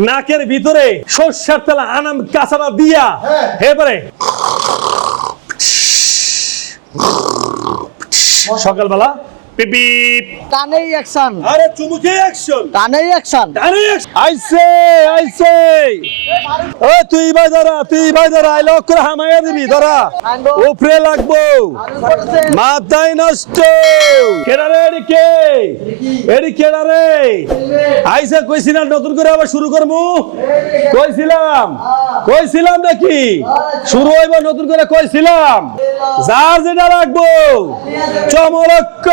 নাকের ভিতরে সর্ষের তেলা আনাম কাঁচাটা দিয়া হ্যাঁ। এবারে সকালবেলা পিপিপ টানেই অ্যাকশন আরে চুমুকে অ্যাকশন টানেই অ্যাকশন আরে আইছে আইছে ও তুই ভাই ধরা তুই ভাই ধরা দিবি ধরা উপরে লাগবো। মাথায় নষ্ট। কেডা রে এদিকে এডি কেডা রে? আইসা কইছিলাম নতুন করে আবার শুরু করব কইছিলাম। কইছিলাম নাকি? শুরু হইব নতুন করে কইছিলাম। যার যেটা রাখব চমলক্ক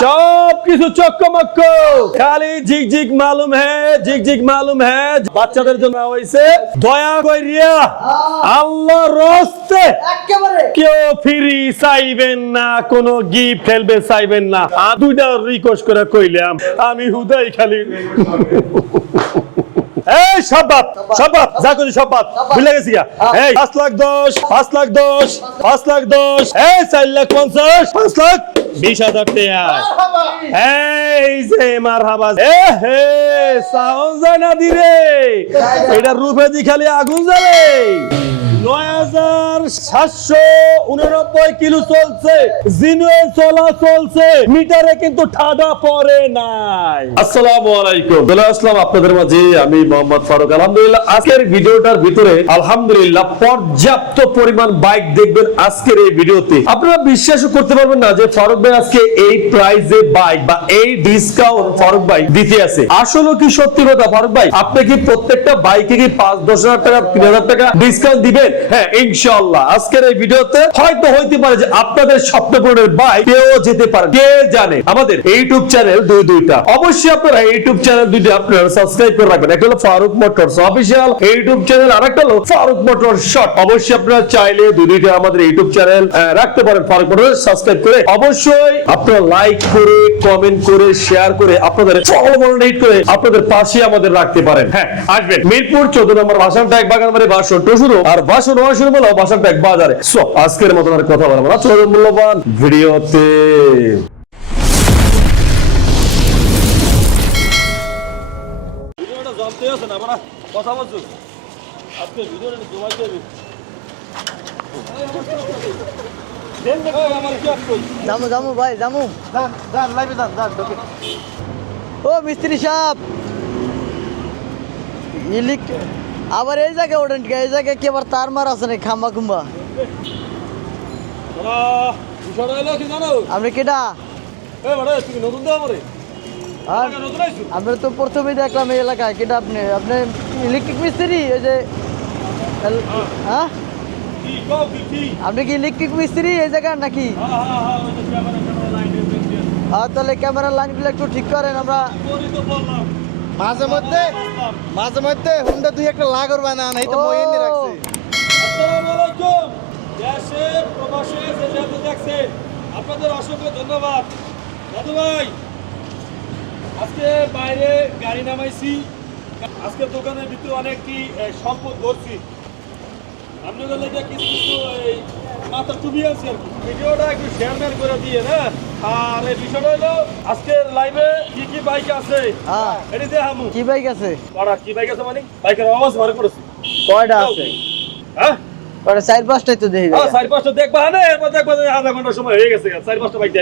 সব কিছু চক্কমক্ক। খালি ঝিক ঝিক মালুম হ্যাঁ ঝিক ঝিক মালুম হ্যাঁ। বাচ্চাদের জন্য হইছে দয়া কইরিয়া আল্লাহ রস্তে একেবারে। কেউ ফ্রি চাইবেন না কোন গিফট ফেলবে চাইবেন না। আর দুইটা রিকোয়েস্ট করে কইলাম আমি হুদাই খালি। এই সবাব সবাব যা করি বাপ ভুলে গেছি এই পাঁচ লাখ দশ পাঁচ লাখ দশ পাঁচ লাখ দশ এই চার লাখ পঞ্চাশ পাঁচ লাখ বিশ হাজার টাকা। এই যে মার হাবাজ এ হে সাউন্ড যায় না দিরে এটা রূপে দি খালি আগুন জ্বালে। হাজার কিলো চলছে। চলা চলছে। মিটারে কিন্তু ঠাডা পড়ে নাই। আলাইকুম। আপনাদের মাঝে। আমি মোহাম্মদ ফারুক। আলহামদুলিল্লাহ, আজকের ভিডিওটার ভিতরে আলহামদুলিল্লাহ পর্যাপ্ত পরিমাণ বাইক দেখবেন আজকের এই ভিডিওতে। আপনারা বিশ্বাসও করতে পারবেন না যে ফারুক ভাই আজকে এই প্রাইজে বাইক বা এই ডিসকাউন্ট ফারুক ভাই দিতে আছে। আসলে কি সত্যি কথা ফারুক ভাই? আপনি কি প্রত্যেকটা বাইকে কি পাঁচ দশ হাজার টাকা, তিন হাজার টাকা ডিসকাউন্ট দিবেন? হ্যাঁ ইনশাআল্লাহ। আজকের এই ভিডিওতে হয়তো হইতে পারে যে আপনাদের স্বপ্ন পূরণের বাইক কেউ যেতে পারে, কে জানে? আমাদের ইউটিউব চ্যানেল দুই দুইটা। অবশ্যই আপনারা ইউটিউব চ্যানেল দুইটা আপনারা সাবস্ক্রাইব করে রাখবেন। একটা হলো Farooq motors official YouTube channel আর একটা হলো ফারুক মোটর শর্ট অবশ্যই আপনারা চাইলে দুই দুইটা আমাদের ইউটিউব চ্যানেল রাখতে পারেন ফারুক মোটর সাবস্ক্রাইব করে। অবশ্যই আপনারা লাইক করে কমেন্ট করে শেয়ার করে আপনাদের ফলো মনোনীত করে আপনাদের পাশে আমাদের রাখতে পারেন। হ্যাঁ আসবেন। মিরপুর চোদ্দ নম্বর ভাষণ ট্যাগ বাগান মানে বাসন শুরু। আর বাসন হওয়া শুরু হলো ভাষণ বাজারে। সো আজকের মতন আর কথা বলব না। চলো মূল্যবান ভিডিওতে। কথা বলছো? আজকে ভিডিওটা জামু জামু ভাই জামু। ও মিস্ত্রি সাহেব। ইলিক আবার এই জায়গায় ওঠেন? এই জায়গায় কি আবার তার মার আছে নাকি? খাম্বা খুম্বা? আপনি কেটা আমারে। তো প্রথমেই দেখলাম এই এলাকায় কেটা আপনি? আপনি ইলেকট্রিক মিস্ত্রি? ওই যে হ্যাঁ। কি আপনি কি ইলেকট্রিক মিস্ত্রি এই জায়গার নাকি? হ্যাঁ হ্যাঁ হ্যাঁ তাহলে ক্যামেরার লাইনগুলো একটু ঠিক করেন আমরা মাঝে মধ্যে মাঝে মধ্যে হুন্ডা দুই একটা লাগর বানান এই তো। মই রাখছে। আসসালামু আলাইকুম। দেশে প্রবাসে যে যেতে দেখছেন আপনাদের অসংখ্য ধন্যবাদ। দাদু ভাই আজকে বাইরে গাড়ি নামাইছি। আজকে দোকানের ভিতরে অনেকটি এ, সম্পদ ধরছি আপনাদের লেগে কিছু কিছু এই মাথা টুপি আছে কি। ভিডিওটা একটু শেয়ার করে দিয়ে না? আর এই বিষয়টা হলো আজকের লাইভে কি কি বাইক আছে? হ্যাঁ। এটি দিয়ে হামু কি বাইক আছে? পাড়া কি বাইক আছে মানে? বাইকের আওয়াজ ঘরে পড়েছি কয়টা আছে? হ্যাঁ? কয়টা? চার পাঁচটাই তো দেখি হ্যাঁ, চারি পাঁচটা দেখবা না এরপর দেখবা যে আধা ঘণ্টা সময় হয়ে গেছে চারি পাঁচটা বাইক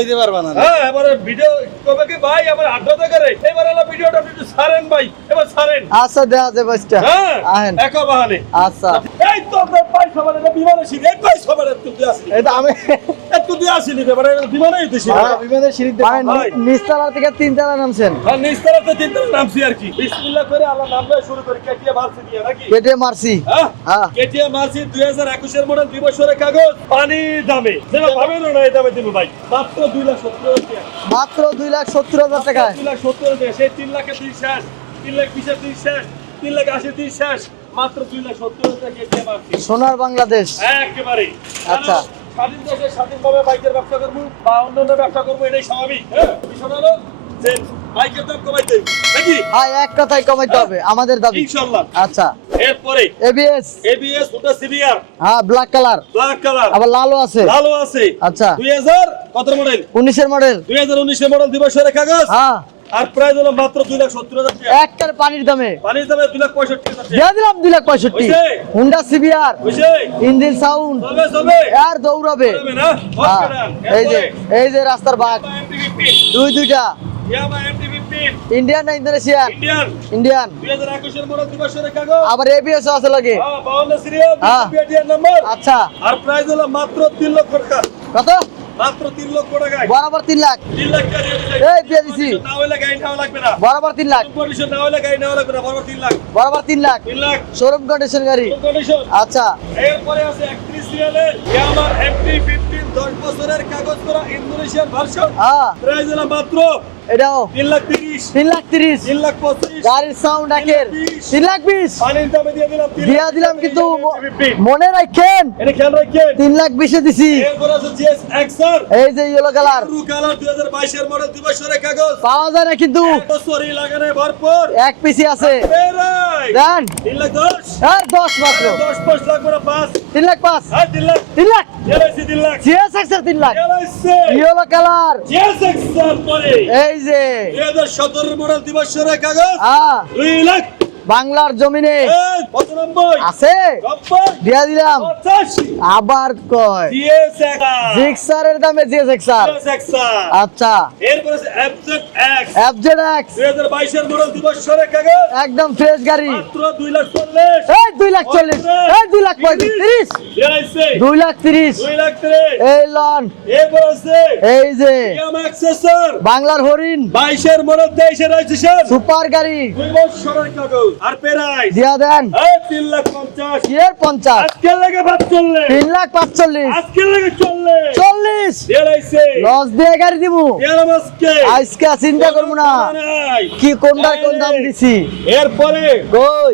দিয়ে পারবা না হ্যাঁ এবারে ভিডিও কবে কি? ভাই আমার আড্ডা তো করে এবার হলো ভিডিওটা একটু ছাড়েন ভাই। এবার ছাড়েন আচ্ছা দেখা যাবে বাসটা হ্যাঁ আহেন। একা বাহানে। আচ্ছা। এই তো আপনার পাই সবার এটা বিমানে ছিল এই পাই সবার একটু দিয়ে আসিনি এটা আমি একটু দিয়ে আসিনি এবারে বিমানে দিছি হ্যাঁ, বিমানের সিঁড়ি দিয়ে ভাই। নি- নিচতলা থেকে তিনতলা নামছেন। আর নিস্তারাতে তিনতলা নামছি আর কি। বিসমিল্লাহ করে আল্লাহ নাম শুরু করি কেটিএ মারছি দিয়ে নাকি? কেটে মারছি। হ্যাঁ? হ্যাঁ। মারছি দুই হাজার একুশের মডেল দুই বছরের কাগজ পানি দামে। যেটা পাবেন না এই দামে দিব ভাই। মাত্র দুই লাখ সত্তর হাজার টাকা। মাত্র দুই লাখ সত্তর হাজার টাকায়। দুই লাখ সত্তর হাজার সেই তিন লাখে দুই শেষ তিন লাখ দুই শেষ তিন লাখ আশি দুই শেষ। মাত্র দুই লাখ সত্তর হাজার সোনার বাংলাদেশ। একেবারে আচ্ছা। স্বাধীন দেশে স্বাধীনভাবে বাইকের ব্যবসা করব বা অন্যান্য ব্যবসা করব এটাই স্বাভাবিক হ্যাঁ? বিষয়টা হলো যে বাইকের দাম কমাইতে নাকি? হ্যাঁ এক কথায় কমাইতে হবে আমাদের দাবি। আচ্ছা। এরপরে এবিএস এবিএস ওটা সিবিআর হ্যাঁ ব্ল্যাক কালার ব্ল্যাক কালার আবার লালও আছে। ভালো আছে। আচ্ছা। দুই হাজার কত মডেল উনিশের মডেল দুই হাজার উনিশের মডেল দুই বছরের কাগজ? হ্যাঁ। আর হলো মাত্র দুই লাখ সত্তর হাজার একটার পানির দামে। পানির দামে দুই লাখ পঁয়ষট্টি দিয়ে দিলাম দুই লাখ পঁয়ষট্টি। হুন্ডা সিবিআর ইঞ্জিন সাউন্ড আর দৌড়াবে। হ্যাঁ। এই যে এই যে রাস্তার বাঘ। দুই দুইটা। ইন্ডিয়ান না ইন্দোনেশিয়ান? ইন্ডিয়ান। আবার এবিএস আছে লাগে। হ্যাঁ, হ্যাঁ। আচ্ছা। আর প্রাইস হলো মাত্র তিন লক্ষ টাকা। কত? মাত্র তিন লক্ষ টাকায়। বরাবর তিন লাখ। তিন লাখ টাকা এই দিয়ে দিছি না হলে গাড়ি নেওয়া লাগবে না। বরাবর তিন লাখ। কন্ডিশন না হলে গাড়ি নেওয়া লাগবে না। বরাবর তিন লাখ। বরাবর তিন লাখ। তিন লাখ। শোরুম কন্ডিশন গাড়ি। কন্ডিশন আচ্ছা। এরপরে আছে একত্রিশ সিরিয়ালের আমার এমটি ফিফটিন দশ বছরের কাগজ করা ইন্দোনেশিয়ান ভার্সন। হ্যাঁ প্রাইস হলো মাত্র এটাও তিন লাখ তিরিশ। তিন লাখ তিরিশ। তিন লাখ পঁচিশ। গাড়ির সাউন্ড একের। তিন লাখ বিশ। দিয়ে দিলাম কিন্তু মনে রাখেন তিন লাখ বিশে দিছি। এই যে ইয়েলো কালার দুই হাজার বাইশের মডেল দুই বছরের কাগজ। পাওয়া যায় না কিন্তু। এক পিসি আছে। দেন। তিন লাখ দশ। আর দশ মাত্র। দশ পাঁচ লাখ করে পাঁচ। তিন লাখ পাঁচ। হ্যাঁ তিন লাখ। তিন লাখ। এলআইসি তিন লাখ। জিএস এক্সের তিন lakh. LIC yellow colour GS XR পরে। এই যে। দুই হাজার সতেরো মডেল দুই কাগজ। আহ দুই লাখ বাংলার জমিনে আছে? দিয়া দিলাম। আবার কয়? জিক্সারের দামে আচ্ছা। এফজেড এক্স মডেল কাগজ। একদম ফ্রেশ গাড়ি। মাত্র দুই লাখ এই লাখ চল্লিশ। এই দুই লাখ এই লন। এরপর আছে এই যে। ইয়ামা এক্সেসর বাংলার হরিণ। বাইশের মডেল তেইশের রেজিস্ট্রেশন সুপার গাড়ি। দুই বছরের কাগজ। আর পেরাই দিয়া দেন। তিন লাখ পঞ্চাশ। কিয়ের পঞ্চাশ? আজকে লেগে ভাত তিন লাখ পাঁচচল্লিশ। আজকে লেগে চললে চল্লিশ। লস দিয়ে গাড়ি দিবু আজকে। চিন্তা করব না। কি কোনটার কোন দাম দিছি? এরপরে কই?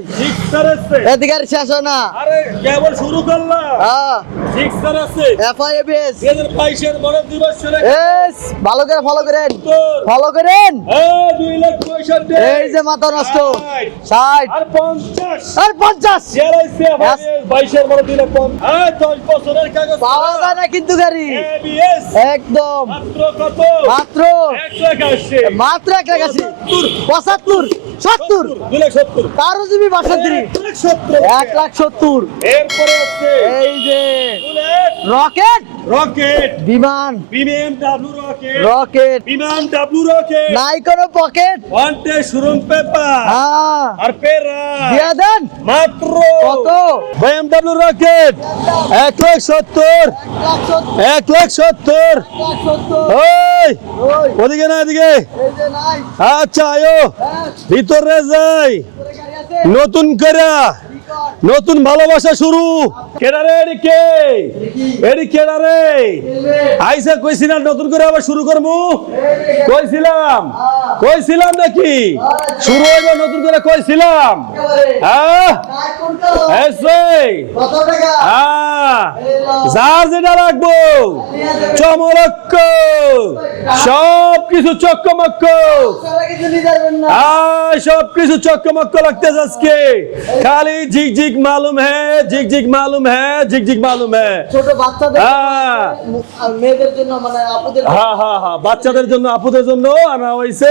এদিকে শেষ হয় না। আরে কেবল শুরু করলাম। হ্যাঁ। সিক্সার আছে। এফআইএবিএস এস ভালো করে ফলো করেন। ফলো করেন। এই লাখ এই যে মাথা নষ্ট। ষাট। ষাট আর পঞ্চাশ। আর পঞ্চাশ। বাইশের মডেল দুই লাখ পঞ্চাশ দশ বছরের কাগজ পাওয়া যায় না কিন্তু গাড়ি। একদম। মাত্র মাত্র। এক লাখ আসছে মাত্র এক লাখ আশি পঁচাত্তর। সত্তর। কারও জিবি বাষট্টি। এক লাখ সত্তর। এরপরে এই যে রকেট। রকেট বিমান। বিএমডব্লিউ রকেট রকেট বিমান ডাব্লিউ রকেট নাই কোনো পকেট। ওয়ান্টে শোরুম পেপার হ্যাঁ। আর পেরা দিয়া দেন। মাত্র কত? বিএমডব্লিউ রকেট এক লাখ সত্তর। এক লাখ সত্তর। ওই। ওদিকে না এদিকে। আচ্ছা আয়ো। ভিতরে যাই। নতুন করে। নতুন ভালোবাসা শুরু। কেডা রে এদিকে এডি কেডা রে আইসা কইছিলাম নতুন করে আবার শুরু করব কইছিলাম। কইছিলাম নাকি? শুরু হইব নতুন করে কইছিলাম। হ্যাঁ? হ্যাঁ। যার যেটা রাখব চমরক্ক। সব কিছু চক্কমক্ক সব কিছু চক্কমক্ক লাগতেছে আজকে। খালি ঝিক ঝিক মালুম হ্যাঁ ঝিক ঝিক মালুম হ্যাঁ হ্যাঁ ছোট বাচ্চাদের হ্যাঁ। মেয়েদের জন্য মানে আপুদের হ্যাঁ হ্যাঁ হ্যাঁ বাচ্চাদের জন্য আপুদের জন্য আনা হয়েছে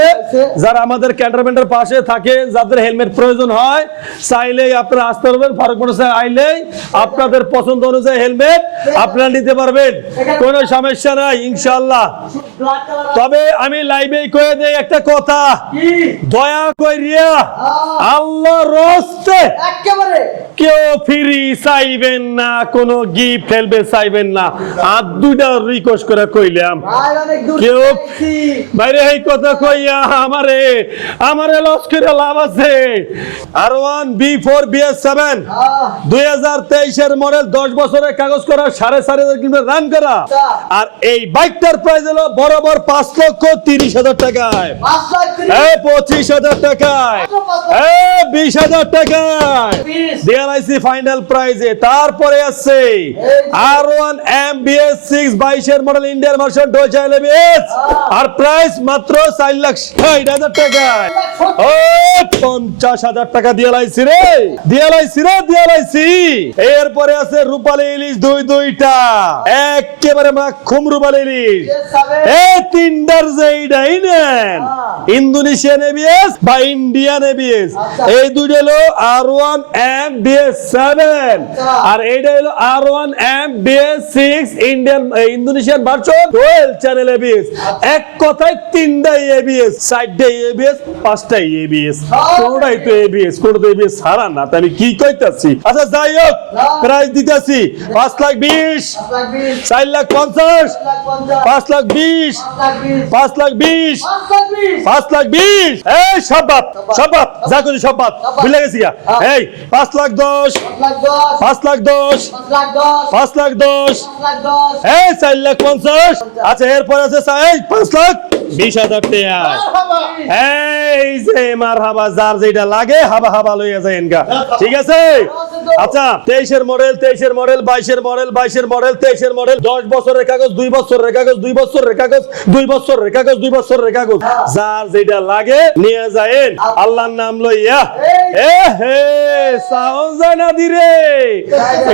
যারা আমাদের ক্যান্টনমেন্টের পাশে থাকে যাদের হেলমেট প্রয়োজন হয় চাইলেই আপনারা আসতে পারবেন। ফারুক মোটরসে আইলেই আপনাদের পছন্দ অনুযায়ী হেলমেট আপনারা নিতে পারবেন। কোনো সমস্যা নাই কালার তবে আমি লাইভে কয়ে দেই একটা কথা। দয়া কইরিয়া আল্লাহ রস্তে একেবারে। কেউ ফ্রি চাইবেন না কোনো গিফট চাইবেন না। আর দুইটা রিকোয়েস্ট করে কইলাম। কেউ- বাইরে এই কথা কইয়া আমারে আমারে লস করে লাভ আছে। R one B four B S seven দুই হাজার তেইশের মডেল দশ বছরের কাগজ করা সাড়ে সাড়ে হাজার কিলোমিটার রান করা। আর এই বাইকটার প্রাইস হলো বরাবর পাঁচ লক্ষ তিরিশ হাজার টাকায়। পঁচিশ হাজার টাকায়। বিশ হাজার টাকায়। ফাইনাল প্রাইজে তারপরে আছে R one M BS six বাইশের মডেল ইন্ডিয়ান ভার্সন এলবিএস আর প্রাইস মাত্র চার লাখ ষাট হাজার টাকায়। ও পঞ্চাশ হাজার টাকা দিয়ালাইছি রে। রে এরপরে আছে রূপালী ইলিশ দুই দুইটা। একেবারে মাখুম রূপালী ইলিশ। এই তিনটার যেইটাই নেন ইন্দোনেশিয়ান এবিএস বা ইন্ডিয়ান এবিএস এই দুইটা হলো আর ওয়ান এম বিএস সেভেন আর এইটা হলো আর one M BS six Indian Indonesian version twelve channel ABS এক কথায় তিনটাই এবিএস চারটাই এবিএস পাঁচটাই এবিএস কোনটাই তো এবিএস কোনটা তো এবিএস ছাড়া না। আমি কি কইতাছি? আচ্ছা যাই হোক প্রাইস দিতেছি। পাঁচ লাখ বিশ। চার লাখ পঞ্চাশ। পাঁচ লাখ বিশ। পাঁচ লাখ বিশ। পাঁচ লাখ বিশ। এই সব বাপ সব বাপ যা করি সব বাপ ভুলে গেছি গা। এই পাঁচ লাখ দশ। পাঁচ লাখ দশ। পাঁচ লাখ দশ। এই চার লাখ পঞ্চাশ। আচ্ছা এরপর আছে পাঁচ লাখ। বিশ হাজার টাকা। এই যে মার হাবা যার যেটা লাগে হাবা হাবা লইয়া যায় এনকা ঠিক আছে? আচ্ছা তেইশের মডেল তেইশের মডেল বাইশের মডেল বাইশের মডেল তেইশের মডেল দশ বছরের কাগজ দুই বছরের কাগজ দুই বছরের কাগজ দুই বছরের কাগজ দুই বছরের কাগজ। যার যেটা লাগে নিয়ে যায়েন। আল্লাহর নাম লইয়া। এ হে সাউন্ড যায় না দিরে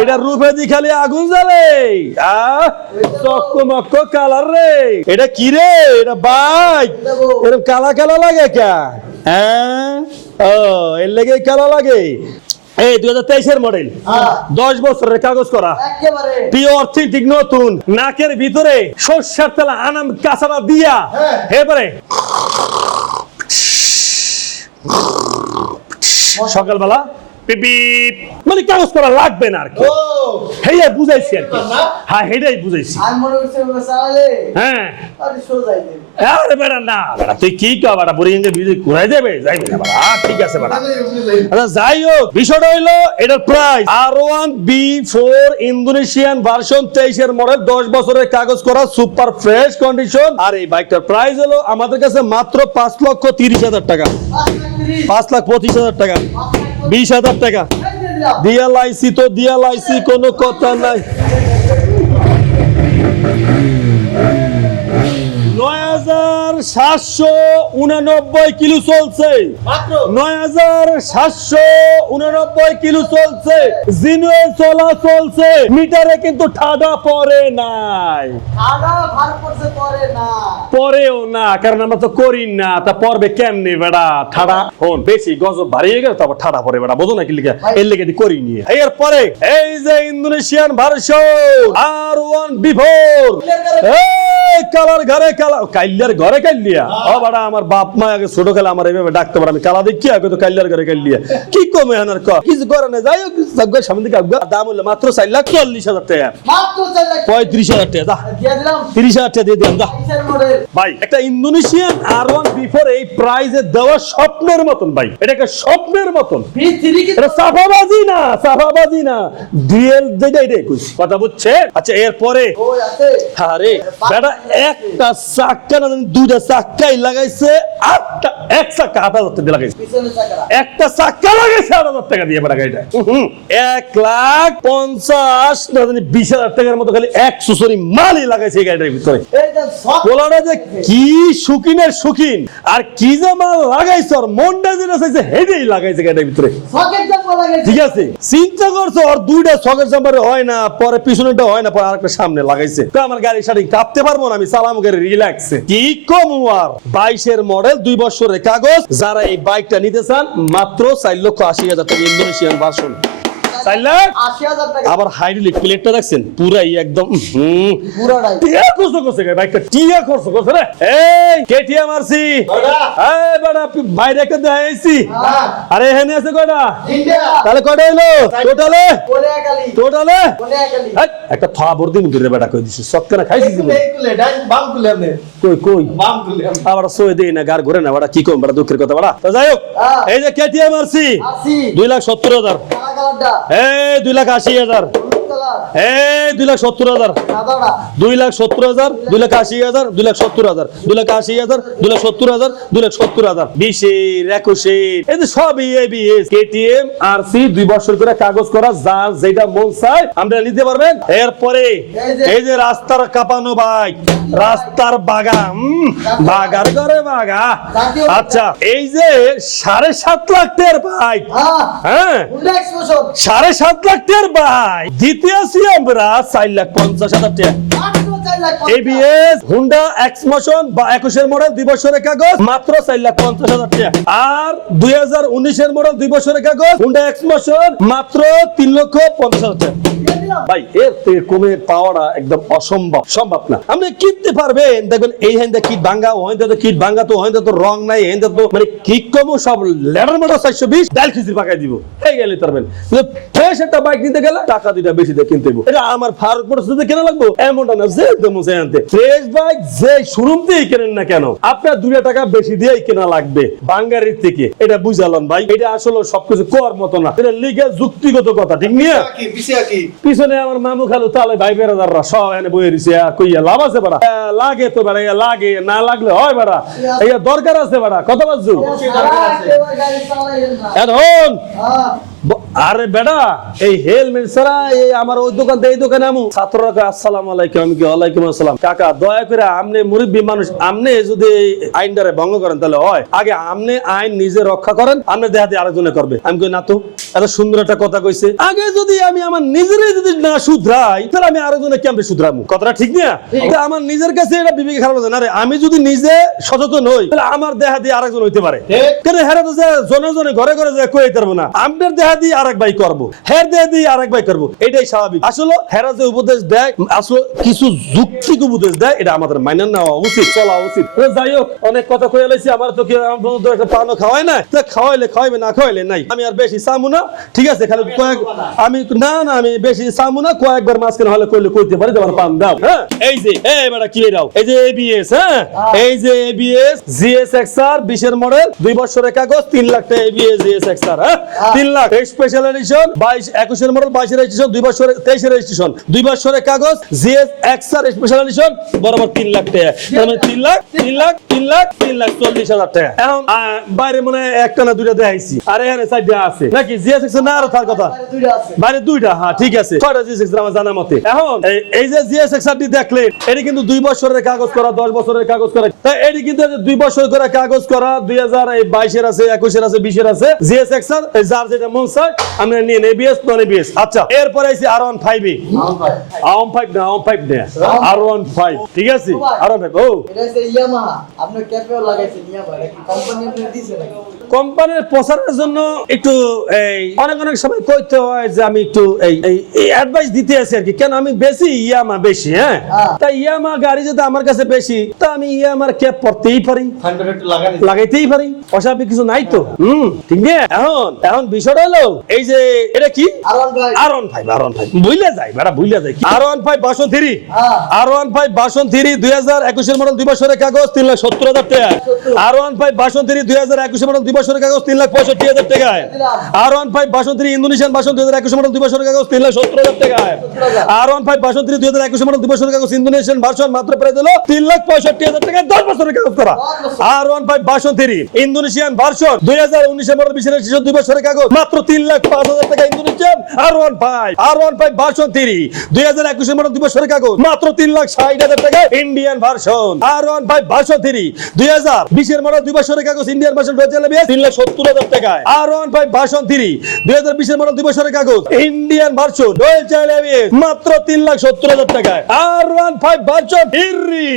এটা রূপে দি খালি আগুন জ্বালে। মক্ক কালার রে। এটা কি রে? এটা বাইক। এরকম কালা কালা লাগে কে? হ্যাঁ? ও এর লেগে কালা লাগে। এই দুই হাজার তেইশের মডেল দশ বছরের কাগজ করা। পিওর ঠিক নতুন। নাকের ভিতরে সর্ষের তেলা আনাম কাঁচাটা দিয়া। এবারে। সকালবেলা মানে কাগজ করা লাগবে না আর কি। হেয়া বুঝাইছি। আর কি হ্যাঁ। হেটাই বুঝাইছি হ্যাঁ আরে বেড়া না বেড়া তুই কি কা বেড়া? বুড়ি ইংকে ঘুরাই দেবে। যাইবে না বেড়া। ঠিক আছে বেড়া। আচ্ছা যাই হোক বিষয়টা হইল এটার price R one B four Indonesian version তেইশের মডেল দশ বছরের কাগজ করা সুপার ফ্রেশ কন্ডিশন আর এই বাইকটার প্রাইস হলো আমাদের কাছে মাত্র পাঁচ লক্ষ তিরিশ হাজার টাকা। পাঁচ লাখ পঁচিশ হাজার টাকা। বিশ হাজার টাকা। দিয়ালাইসি তো দিয়ালাইসি কোনো কথা নাই নয় হাজার সাতশো উনানব্বই কিলো চলছে। নয় হাজার সাতশো উনানব্বই কিলো চলছে। জিনুয়েল চলা চলছে। মিটারে কিন্তু ঠাডা পড়ে নাই। পরেও না। কারণ আমরা তো করি না। তা পড়বে কেমনে বেড়া? ঠাডা হন বেশি গজব বাড়িয়ে গেলে তারপর ঠাডা পড়ে বেড়া। বোঝো না কি লিখে? এর লেগে দি করি নিয়ে। এর পরে এই যে Indonesian version R one B four. Colour ঘরে কালা কাইলিয়ার ঘরে কাইলিয়া ও বাড়া আমার বাপ মা আগে ছোট খেলা আমার এইভাবে ডাকতে পারে আমি কালা দেখি আগে তো কাইলিয়ার ঘরে কি কমে হানার ক কিছু করে না যাই হোক সামনে সামনে দিকে দাম হলো মাত্র চার লাখ চল্লিশ হাজার টাকা। পঁয়ত্রিশ হাজার টাকা দা তিরিশ হাজার টাকা দিয়ে দিলাম দা ভাই একটা ইন্দোনেশিয়ান আর ওয়ান বিফোর এই প্রাইজে দেওয়া স্বপ্নের মতন ভাই। এটা একটা স্বপ্নের মতন। এটা সাফাবাজি না সাফাবাজি না। ডিএল যেটা এটাই কথা বুঝছে আচ্ছা এরপরে আরে বেটা একটা চাক্কা না দুইটা চাক্কাই লাগাইছে আটটা এক চাক্কা আট হাজার টাকা লাগাইছে। একটা চাক্কা লাগাইছে আট হাজার টাকা দিয়ে গাড়িটা এক লাখ পঞ্চাশ না জানি বিশ হাজার টাকার মতো খালি একশো সরি মালই লাগাইছে এই গাড়িটার ভিতরে। পোলাটা যে কি সুকিনের সুকিন আর কি যে মাল লাগাইছে আর মনটা যেটা চাইছে হেডেই লাগাইছে গাড়িটার ভিতরে। ঠিক আছে? চিন্তা করছ আর দুইটা সকের জাম্পারে হয় না পরে পিছনেটা হয় না পরে আরেকটা সামনে লাগাইছে। তো আমার গাড়ি সাথে কাঁপতে পারব? না আমি সালাম করে রিল্যাক্সে কি কম আর বাইশের মডেল দুই বছরের কাগজ। যারা এই বাইকটা নিতে চান, মাত্র চার লক্ষ আশি হাজার টাকা ইন্দোনেশিয়ান ভার্সন লাখ? আবার হাইড্রোলিক প্লেটটা দেখছেন পুরাই একদম হুম। টিয়া খরচ করছে গে বাইকটা টিয়া খরচ করছে রে। এই কেটিএম আরসি এই বেটা বাইরে একটা দেখাইছি। আরে এখানে আছে কয়টা? তাহলে কয়টা হইল? টোটালে টোটালে একটা থা বর্দি মুখে বেটা কই দিছিস আবার সই দেই না গার ঘুরে না বেটা কি কম দুঃখের কথা বেটা। তো যাই হোক হ্যাঁ। এই যে কেটিএম আরসি দুই লাখ সত্তর হাজার। এই দুই লাখ আশি হাজার। এই দুই লাখ সত্তর হাজার। দুই লাখ সত্তর হাজার দুই লাখ আশি হাজার দুই লাখ সত্তর হাজার দুই লাখ আশি হাজার দুই লাখ সত্তর হাজার দুই লাখ সত্তর হাজার। বিশের একুশের এই যে সবই এবিএস কেটিএম আর সি দুই বছর করে কাগজ করা যার যেটা মন চায় আমরা নিতে পারবেন? এরপরে এই যে- রাস্তার কাঁপানো বাইক রাস্তার বাগা বাগার করে বাগা। আচ্ছা এই যে সাড়ে সাত লাখ টাকার বাইক। হ্যাঁ। হ্যাঁ। সাড়ে সাত লাখ টাকার বাইক। দ্বিতীয় আছি আমরা চার লাখ পঞ্চাশ হাজার টাকা। এবিএস হুন্ডা এক্স মোশন বা একুশের মডেল দুই বছরের কাগজ, মাত্র চার লাখ পঞ্চাশ হাজার টাকা আর দুই হাজার উনিশের মডেল দুই বছরের কাগজ হুন্ডা এক্স মোশন মাত্র তিন লক্ষ পঞ্চাশ হাজার টাকা। ভাই এর থেকে কমে পাওয়াটা একদম অসম্ভব। সম্ভব না। আপনি কিনতে পারবেন। দেখবেন এই হ্যান্ডে কিট ভাঙ্গা ওই হ্যান্ডে কিট ভাঙ্গা তো ওই তো রং নাই তো মানে কিক কমও সব লেটার মেটার চারশো বিশ ডাল খিচির পাকাই দিব। এই গেলে পারবেন। ফ্রেশ একটা বাইক নিতে গেলে টাকা দুইটা বেশি দিয়ে কিনতে এটা আমার ফারুক কেনা লাগবো। এমনটা না যে দেবো সে আনতে। ফ্রেশ বাইক যে শোরুম থেকে কেনেন না কেন আপনার দুইটা টাকা বেশি দিয়েই কেনা লাগবে বাঙ্গারির থেকে। এটা বুঝালাম ভাই। এটা আসলে সবকিছু কর মতো না। এটা লিগেল যুক্তিগত কথা ঠিক নিয়ে? কি পিছনে আমার মামু খালু তালে ভাই বেড়াদাররা সব এনে বইয়ে দিছে কইয়া লাভ আছে বাড়া? লাগে তো বাড়া ইয়া লাগে না লাগলে হয় বাড়া। এই দরকার আছে বাড়া। কত বাজু। এখন আরে বেটা এই হেলমেট ছাড়া এই আমার ওই দোকান এই দোকানে আমু। ছাত্ররা কয়, আসসালামু আলাইকুম আমি কি ওয়ালাইকুম আসসালাম? কাকা দয়া করে আমনে মুরব্বী মানুষ আমনে যদি এই আইনটারে ভঙ্গ করেন তাহলে হয়। আগে আমনে আইন নিজে রক্ষা করেন আমনে দেহাতে আরেকজনে করবে। আমি কই না তো এত সুন্দর একটা কথা কইছে। আগে যদি আমি আমার নিজেরই যদি না শুধরাই তাহলে আমি আরেকজনে কেমনে শুধরামু? কথাটা ঠিক না? আমার নিজের কাছে এটা বিবেকে খারাপ লাগে না রে আমি যদি নিজে সচেতন হই তাহলে আমার দেহা দিয়ে আরেকজন হইতে পারে। কেন হেরা তো যে জনে জনে ঘরে ঘরে যে কই পারব না? আপনার দেহা দিয়ে আরেক ভাই করব। হের দেহা দিয়ে আরেক ভাই করব। এটাই স্বাভাবিক। আসলে হেরা যে উপদেশ দেয়, আসলে কিছু যুক্তিক উপদেশ দেয়, এটা আমাদের মাইনে নেওয়া উচিত, চলা উচিত। যাই হোক, অনেক কথা কয়ে লাইছি, আমার তো কেউ একটা পানো না তো খাওয়াইলে খাওয়াইবে, না খাওয়াইলে নাই? আমি আর বেশি চামু না, ঠিক আছে? খালি কয়েক আমি না না, আমি বেশি চামু না, কয়েকবার মাঝখানে হলে কইলে কইতে পারি, যে আমার পান দাও হ্যাঁ? এই যে এই বেটা, কি দাও? এই যে এবিএস হ্যাঁ? এই যে এবিএস জিএস এক্সআর বিশের মডেল দুই বছরের কাগজ, তিন লাখ টাকা এবিএস জিএস এক্সআর হ্যাঁ? তিন লাখ। স্পেশাল এডিশন বাইশ একুশের মডেল বাইশের রেজিস্ট্রেশন দুই বছরের তেইশের রেজিস্ট্রেশন দুই বছরের কাগজ জিএস এক্সআর স্পেশাল এডিশন বরাবর তিন লাখ টাকা। তার মানে তিন লাখ তিন লাখ তিন লাখ তিন লাখ চল্লিশ হাজার টাকা। এখন বাইরে মনে একটা না দুইটা দেখাইছি। আর এখানে চারটা আছে। নাকি জিএস এক্সআর না আরও তার কথা? বাইরে দুইটা হ্যাঁ ঠিক আছে। ছয়টা জিএস এক্স আমার জানা মতে। এখন এই- যে জিএস এক্স আপনি দেখলেন এটি কিন্তু দুই বছরের কাগজ করা দশ বছরের কাগজ করা। তাই এটি কিন্তু দুই বছর করে কাগজ করা দুই হাজার বাইশের আছে একুশের আছে বিশের আছে। জিএস এক্স যার যেটা মন চায় আমরা নিয়ে এবিএস নন বিএস আচ্ছা এরপরে আইসি আর ওয়ান ফাইভ আওয়াম ফাইভ না আর ফাইভ না আর ওয়ান ফাইভ ঠিক আছে? আর ওয়ান ফাইভ ও। এটা ইয়ামাহা। আপনি ক্যাপেও লাগাইছেন ইয়ামাহা কোম্পানি আপনি দিয়েছে নাকি? কোম্পানির প্রচারের জন্য একটু এই অনেক অনেক সময় কইতে হয় যে আমি একটু এই এই অ্যাডভাইস দিতে আছি আর কি। কেন আমি বেশি ইয়ামা বেশি হ্যাঁ? হ্যাঁ। তাই ইয়ামা গাড়ি যদি আমার কাছে বেশি তা আমি ইয়ামার ক্যাপ পরতেই পারি। লাগাইতেই পারি। অস্বাভাবিক কিছু নাই তো। হুম ঠিক না? এখন এখন বিষয়টা হলো এই যে এটা কি? R one five R one five বুঝলে যায় বেড়া বুঝলে যায়। R one five version three. R one five version three দুই হাজার একুশের মডেল দুই বছরের কাগজ তিন লাখ সত্তর হাজার টাকা। R one five version three দুই হাজার একুশের মডেল দুই বছরের কাগজ তিন লাখ পঁয়ষট্টি হাজার টাকায়। R one five version Indonesian version দুই হাজার একুশের মডেল দুই বছরের কাগজ তিন লাখ সত্তর হাজার টাকায়। আর ওয়ান ফাইভ বাসন দুই হাজার একুশের মডেল দুই বছরের কাগজ ইন্দোনেশিয়ান ভার্সন মাত্র প্রায় দিল তিন লাখ পঁয়ষট্টি হাজার টাকায় দশ বছরের কাগজ করা। R one five version Indonesian version দুই হাজার উনিশের মডেল বিশেষ রেজিস্ট্রেশন দুই বছরের কাগজ মাত্র তিন লাখ পাঁচ হাজার টাকা Indonesian R one five R one five version দুই হাজার একুশের মডেল দুই বছরের কাগজ মাত্র তিন লাখ ষাট হাজার টাকা Indian version R one five version দুই হাজার বিশের মডেল দুই বছরের কাগজ ইন্ডিয়ান ভার্সন তিন লাখ সত্তর তিন লাখ সত্তর হাজার টাকায়। আর ওয়ান ফাইভ ভার্সন হিরি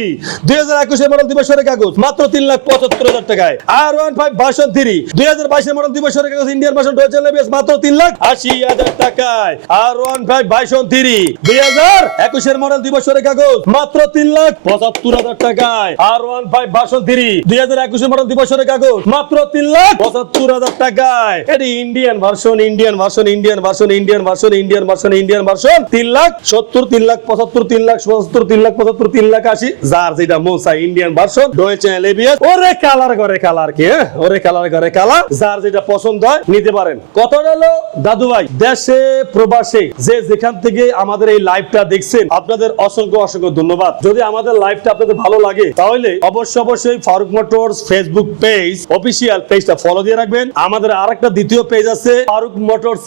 দুই হাজার একুশের মডেল দুই বছরের কাগজ তিন লাখ পঁচাত্তর হাজার টাকায়। আর ফাইভ ভার্সন থ্রি, দুই হাজার বাইশের মডেল দুই কাগজ ইন্ডিয়ান মাত্র তিন লাখ পঁচাত্তর হাজার টাকায়। এটি Indian version Indian version Indian version Indian version Indian version Indian version তিন লাখ সত্তর, তিন লাখ পঁচাত্তর, তিন লাখ তিন লাখ পঁচাত্তর, তিন লাখ আশি। যার যেটা মোসা ইন্ডিয়ান ভার্সন এলিবিয়াস ওরে কালার করে কালার কি হ্যাঁ? ওরে কালার করে যার যেটা পছন্দ হয়, নিতে পারেন। কত হলো, দাদু ভাই, দেশে, প্রবাসে যে যেখান থেকে আমাদের এই লাইভটা দেখছেন, আপনাদের অসংখ্য অসংখ্য ধন্যবাদ। যদি আমাদের লাইভটা আপনাদের ভালো লাগে, তাহলে অবশ্যই অবশ্যই Farooq motors Facebook page official পেজটা ফলো দিয়ে রাখবেন। আমাদের আরেকটা দ্বিতীয় পেজ আছে ফারুক মোটরস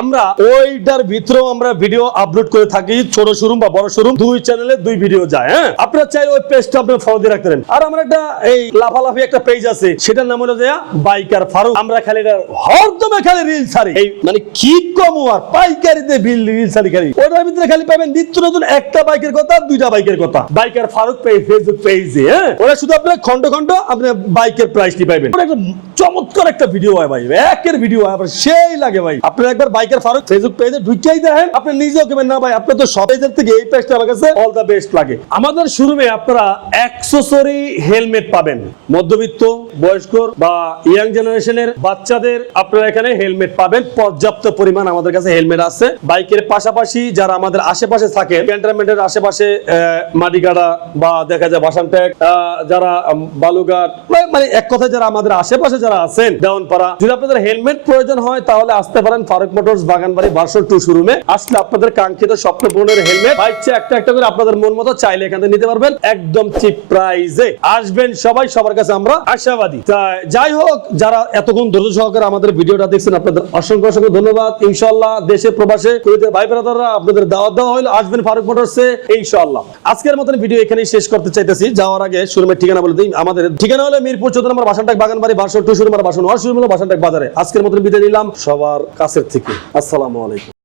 আমরা ওইটার ভিতরেও আমরা ভিডিও আপলোড করে থাকি, ছোট শোরুম বা বড় শোরুম দুই চ্যানেলে দুই ভিডিও যায় হ্যাঁ? আপনারা চাই ওই পেজটা আপনারা ফলো দিয়ে রাখতে আর একটা এই লাফালাফি একটা পেজ আছে, সেটার নাম হলো বাইকার ফারুক আমরা খালি এটা হরদমে খালি রিল ছাড়ি। এই মানে কি কম আর পাইকারিতে বিল রিল ছাড়ি খালি। ওটার ভিতরে খালি পাবেন নিত্য নতুন একটা বাইকের কথা, দুইটা বাইকের কথা। বাইকার ফারুক পেজ ফেসবুক পেজে হ্যাঁ? ওরা শুধু আপনার খন্ড খন্ড আপনি বাইকের প্রাইসটি পাবেন চমৎকার একটা ভিডিও হয় ভাই একের ভিডিও হয় আবার সেই লাগে ভাই। আপনার একবার বাইকের ফারুক ফেসবুক পেজে ঢুকিয়াই দেখেন আপনি নিজেও কেবেন না ভাই আপনি তো সব পেজের থেকে এই পেজটা আমার কাছে অল দ্য বেস্ট লাগে। আমাদের শুরুমে আপনারা অ্যাক্সেসরি হেলমেট পাবেন। মধ্যবিত্ত বয়স্ক বা ইয়াং জেনারেশনের বাচ্চাদের আপনারা এখানে হেলমেট পাবেন। পর্যাপ্ত পরিমাণ আমাদের কাছে হেলমেট আছে। বাইকের পাশাপাশি যারা আমাদের আশেপাশে থাকেন ক্যান্টনমেন্টের আশেপাশে আহ, মাটিগাড়া বা দেখা যায় বাসানটেক আহ, যারা বালুঘাট মানে- মানে এক কথায় যারা আমাদের আশেপাশে যারা আছেন দেওয়ানপাড়া যদি আপনাদের হেলমেট প্রয়োজন হয়, তাহলে আসতে পারেন Farooq motors Baganbari version two শোরুমে। আসলে আপনাদের কাঙ্ক্ষিত স্বপ্ন পূরণের হেলমেট বাইচ্ছে একটা একটা করে আপনাদের মন মতো চাইলে এখান থেকে নিতে পারবেন, একদম চিপ প্রাইজে আসবেন সবাই, সবার কাছে আমরা আশাবাদী। যাই হোক, যারা এতক্ষণ ধৈর্য সহকারে আমাদের ভিডিওটা দেখছেন, আপনাদের অসংখ্য অসংখ্য ধন্যবাদ। ইনশাল্লাহ দেশে প্রবাসে কুয়েতের ভাই ব্রাদাররা আপনাদের দাওয়াত দেওয়া হলো আসবেন ফারুক মোটরসে ইনশাল্লাহ আজকের মতন ভিডিও এখানেই শেষ করতে চাইতেছি। যাওয়ার আগে শোরুমের ঠিকানা বলে দিই। আমাদের ঠিকানা হলো মিরপুর চৌদ্দ নম্বর বাসানটাক বাগানবাড়ি বাসন টু শোরুম আর বাসন। ওয়ার বাসন বাজারে। আজকের মতন বিদায় নিলাম। সবার কাছের থেকে। আসসালামু আলাইকুম।